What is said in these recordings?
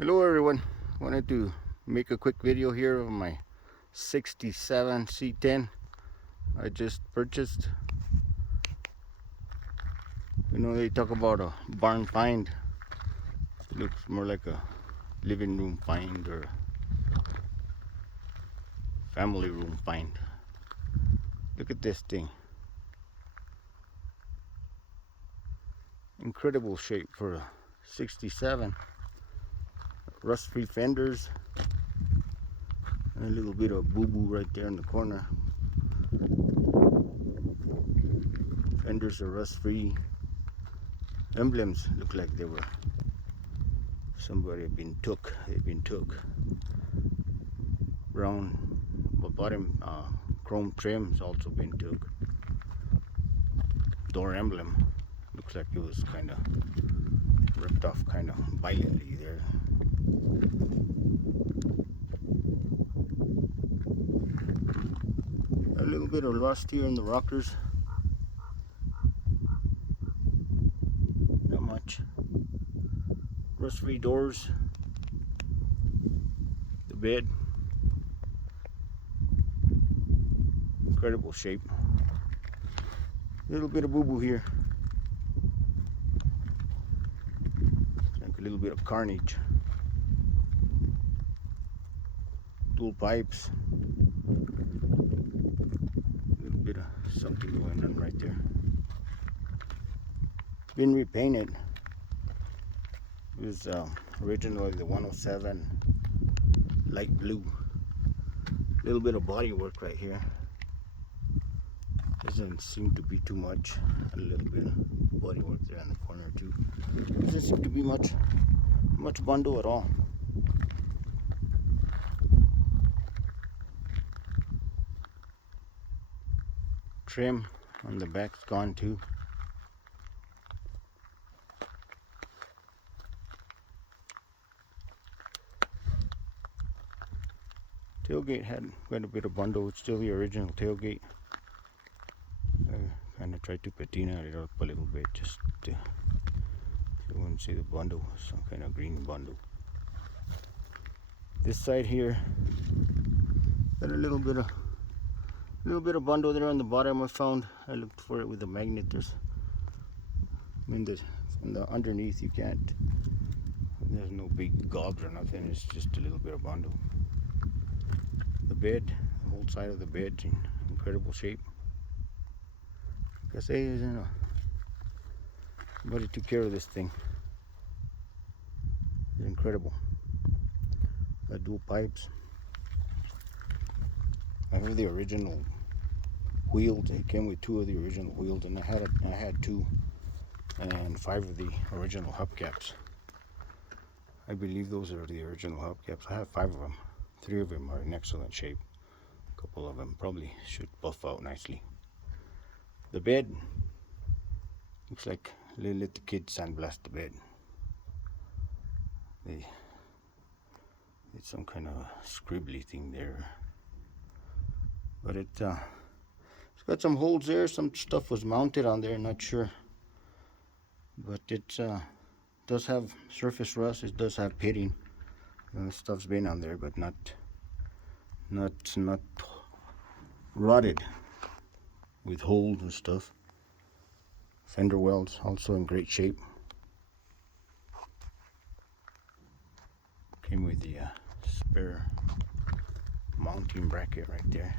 Hello everyone, wanted to make a quick video here of my 67 C10 I just purchased. You know, they talk about a barn find. It looks more like a living room find or family room find. Look at this thing. Incredible shape for a 67. Rust-free fenders and a little bit of boo-boo right there in the corner. Fenders are rust-free. Emblems look like they were they've been took. Brown bottom chrome trim's also been took. Door emblem looks like it was kind of ripped off kind of violently there. A little bit of rust here in the rockers. Not much. Rust-free doors. The bed. Incredible shape. A little bit of boo-boo here. Like a little bit of carnage. Dual pipes. A little bit of something going on right there. Been repainted. It was originally the 107 light blue. A little bit of body work right here. Doesn't seem to be too much. A little bit of body work there in the corner too. Doesn't seem to be much bundle at all. Trim on the back's gone too. Tailgate had quite a bit of bundle. It's still the original tailgate. I kind of tried to patina it up a little bit just to, so you wouldn't see the bundle. Some kind of green bundle. This side here got a little bit of bundle there on the bottom. I looked for it with the magnet. In the underneath you can't. There's no big gobs or nothing. It's just a little bit of bundle. The bed, the whole side of the bed, in incredible shape. Like I say, somebody took care of this thing. It's incredible. Got dual pipes. I have the original wheels. It came with 2 of the original wheels, and I had 2 and 5 of the original hubcaps. I believe those are the original hubcaps. I have 5 of them. 3 of them are in excellent shape. A couple of them probably should buff out nicely. The bed looks like they let the kids sandblast the bed. They did some kind of scribbly thing there, but it's got some holes there. Some stuff was mounted on there, not sure, but it does have surface rust. It does have pitting. Stuff's been on there, but not rotted with holes and stuff. Fender welds also in great shape. Came with the spare mounting bracket right there.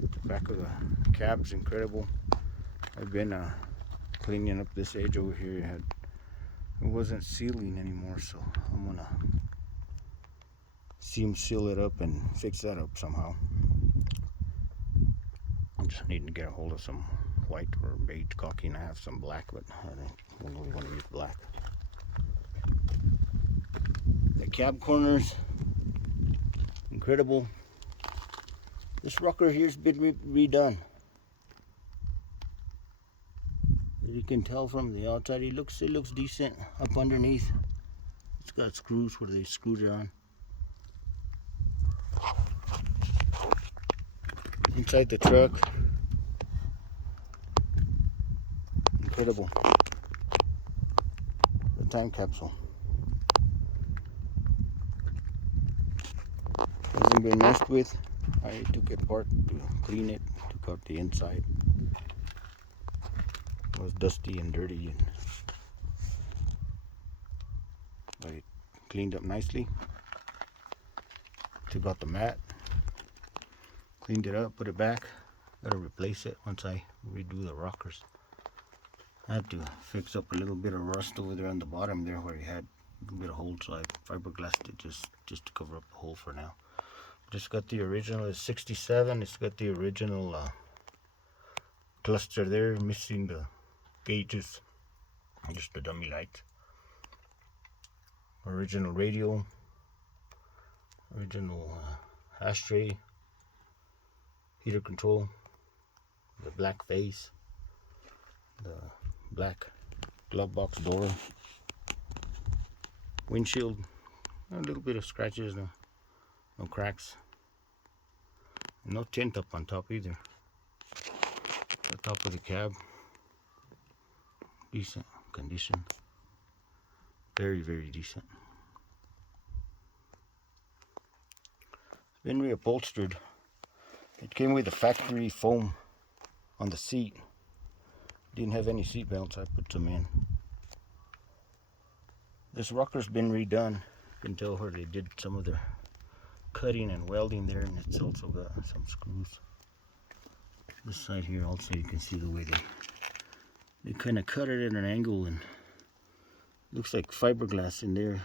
The back of the cab's incredible. I've been cleaning up this edge over here. It wasn't sealing anymore, so I'm gonna seam seal it up and fix that up somehow. I just need to get a hold of some white or beige caulking. I have some black, but I don't really want to use black. The cab corners, incredible. This rocker here's been redone. As you can tell from the outside, it looks decent up underneath. It's got screws where they screwed it on. Inside the truck, incredible. The time capsule. been messed with. I took it apart to clean it, took out the inside. It was dusty and dirty, and I cleaned up nicely. Took out the mat, cleaned it up, put it back. Gotta replace it once I redo the rockers. I had to fix up a little bit of rust over there on the bottom there where it had a little bit of hole, so I fiberglassed it just to cover up the hole for now. Just got the original, it's 67. It's got the original cluster there, missing the gauges, just the dummy lights. Original radio, original ashtray, heater control, the black vase, the black glove box door, windshield, a little bit of scratches, no cracks, no tint up on top either. The top of the cab, decent condition, very decent. It's been reupholstered. It came with a factory foam on the seat. Didn't have any seat belts, I put some in. This rocker's been redone. You can tell where they did some of the cutting and welding there, and it's also got some screws. This side here also, you can see the way they kind of cut it at an angle, and looks like fiberglass in there,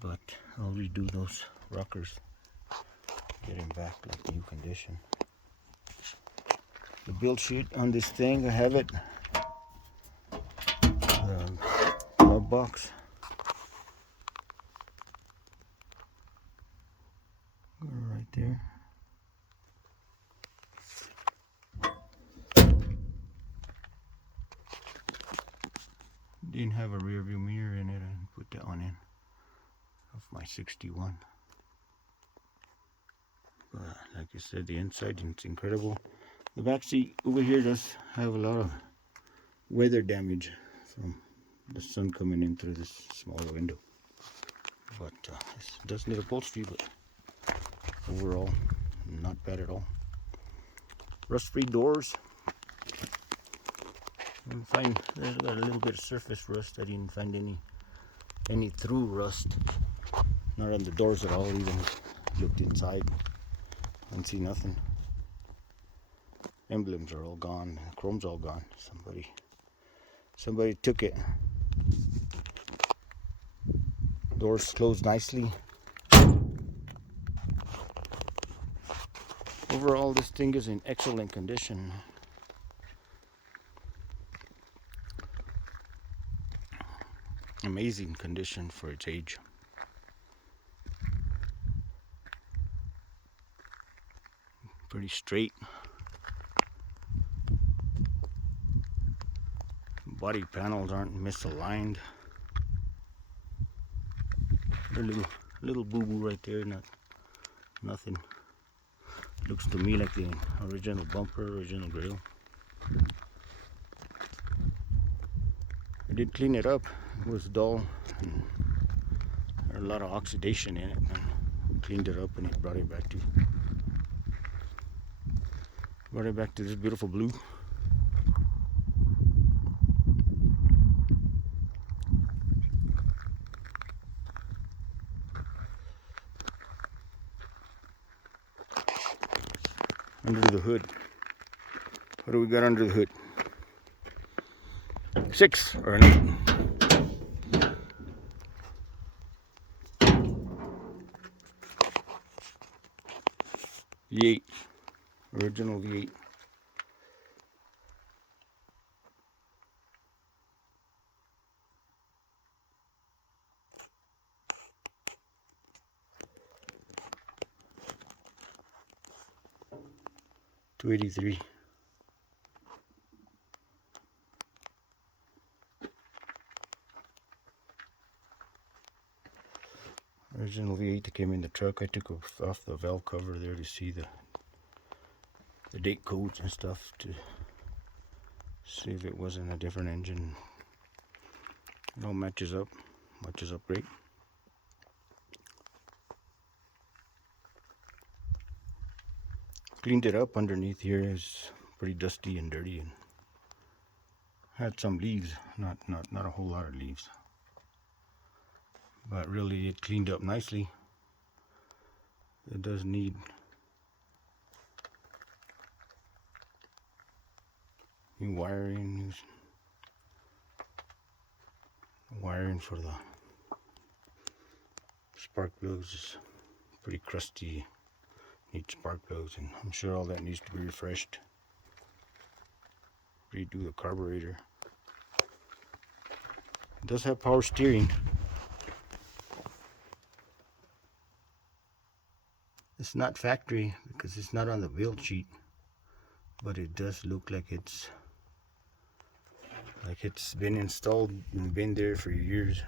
but I'll redo those rockers, get them back like new condition. The build sheet on this thing, I have it, the glove box, right there. Didn't have a rear view mirror in it, I put that one in of my 61. But like I said, the inside is incredible. The back seat over here does have a lot of weather damage from the sun coming in through this small window. But it does need upholstery, but overall, not bad at all. Rust-free doors. There's got a little bit of surface rust. I didn't find any through rust. Not on the doors at all. Even looked inside, didn't see nothing. Emblems are all gone. Chrome's all gone. Somebody took it. Doors closed nicely. Overall, this thing is in excellent condition. Amazing condition for its age. Pretty straight. Body panels aren't misaligned. A little boo-boo right there, nothing. Looks to me like the original bumper, original grille. I did clean it up. It was dull and there was a lot of oxidation in it, and cleaned it up and it brought it back to this beautiful blue. Under the hood, what do we got under the hood? 6 or an 8. V8, original V8. $283. Original V8 that came in the truck. I took off the valve cover there to see the date codes and stuff, to see if it wasn't a different engine. It all matches up great. Cleaned it up underneath here. It's pretty dusty and dirty, and had some leaves, not a whole lot of leaves, but really it cleaned up nicely. It does need new wiring, wiring for the spark plugs is pretty crusty, needs spark plugs, and I'm sure all that needs to be refreshed. Redo the carburetor. It does have power steering. It's not factory because it's not on the build sheet, but it does look like it's been installed and been there for years.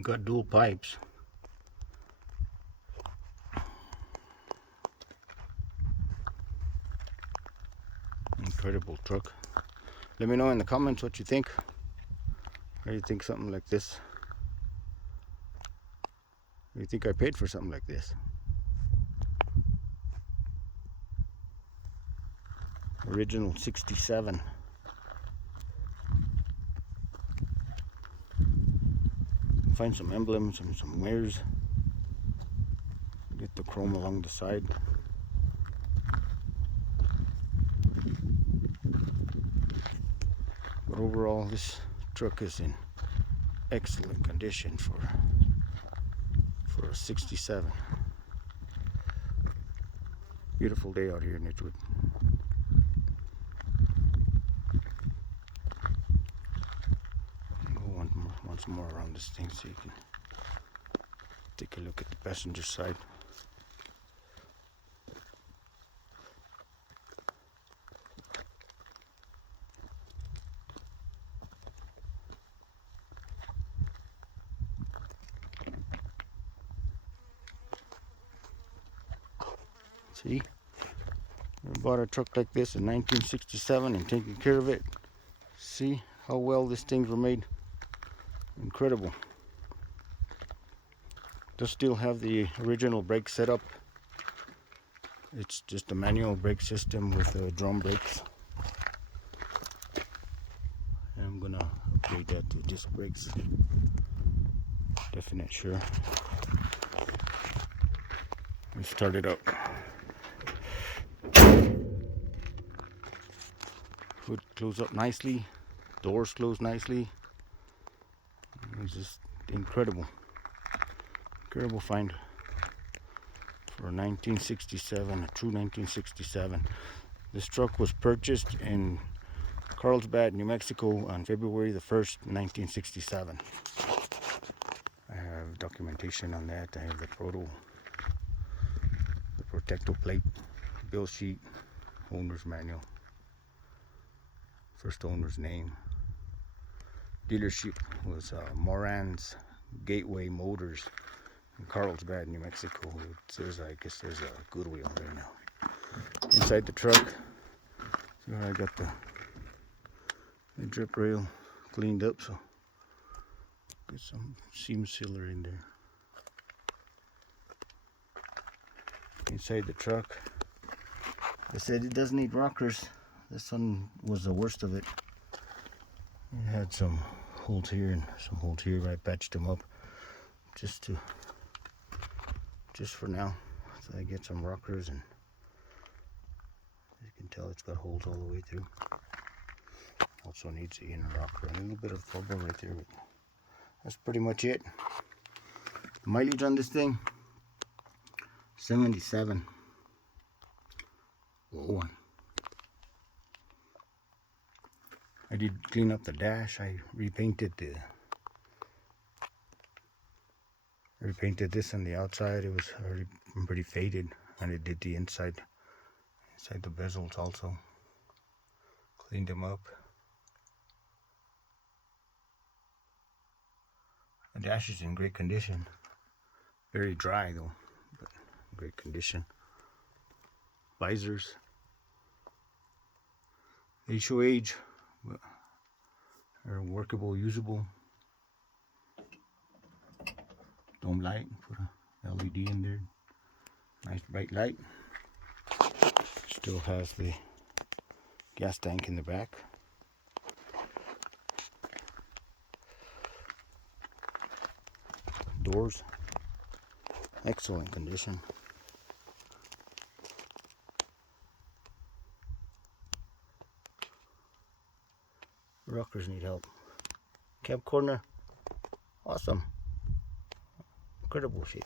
Got dual pipes. Incredible truck. Let me know in the comments what you think. How do you think something like this? Do you think I paid for something like this? Original 67. Find some emblems and some mirrors. Get the chrome along the side. But overall, this truck is in excellent condition for a 67. Beautiful day out here in Edgewood. Go once more around this thing so you can take a look at the passenger side. See, I bought a truck like this in 1967 and taking care of it. See how well these things were made. Incredible. Does still have the original brake setup. It's just a manual brake system with drum brakes. And I'm gonna upgrade that to disc brakes. Definite sure. We start it up. Hood close up nicely, doors close nicely. It's just incredible find for a 1967, a true 1967. This truck was purchased in Carlsbad, New Mexico on February the 1st, 1967. I have documentation on that. I have the protector plate, bill sheet, owner's manual, first owner's name. Dealership was Moran's Gateway Motors in Carlsbad, New Mexico. I guess there's a Goodwill there now. Inside the truck, see where I got the drip rail cleaned up, so get some seam sealer in there. Inside the truck, I said it does need rockers. This one was the worst of it. It had some holes here and some holes here. I patched them up just for now. So I get some rockers, and you can tell it's got holes all the way through. Also needs the inner rocker and a little bit of trouble right there. But that's pretty much it. Mileage on this thing, 77. Whoa. I did clean up the dash. I repainted this on the outside. It was already pretty faded, and I did the inside the bezels also. Cleaned them up. The dash is in great condition. Very dry though, but in great condition. Visors. They show age, They're workable, usable. Dome light, put a LED in there. Nice bright light. Still has the gas tank in the back. Doors, excellent condition. Rockers need help. Cab corner, awesome. Incredible shape.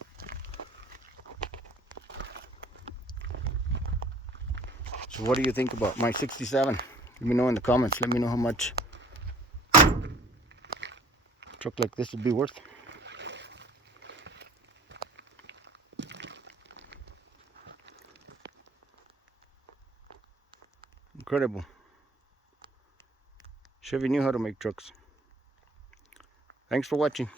So what do you think about my 67? Let me know in the comments. Let me know how much a truck like this would be worth. Incredible. Chevy knew how to make trucks. Thanks for watching.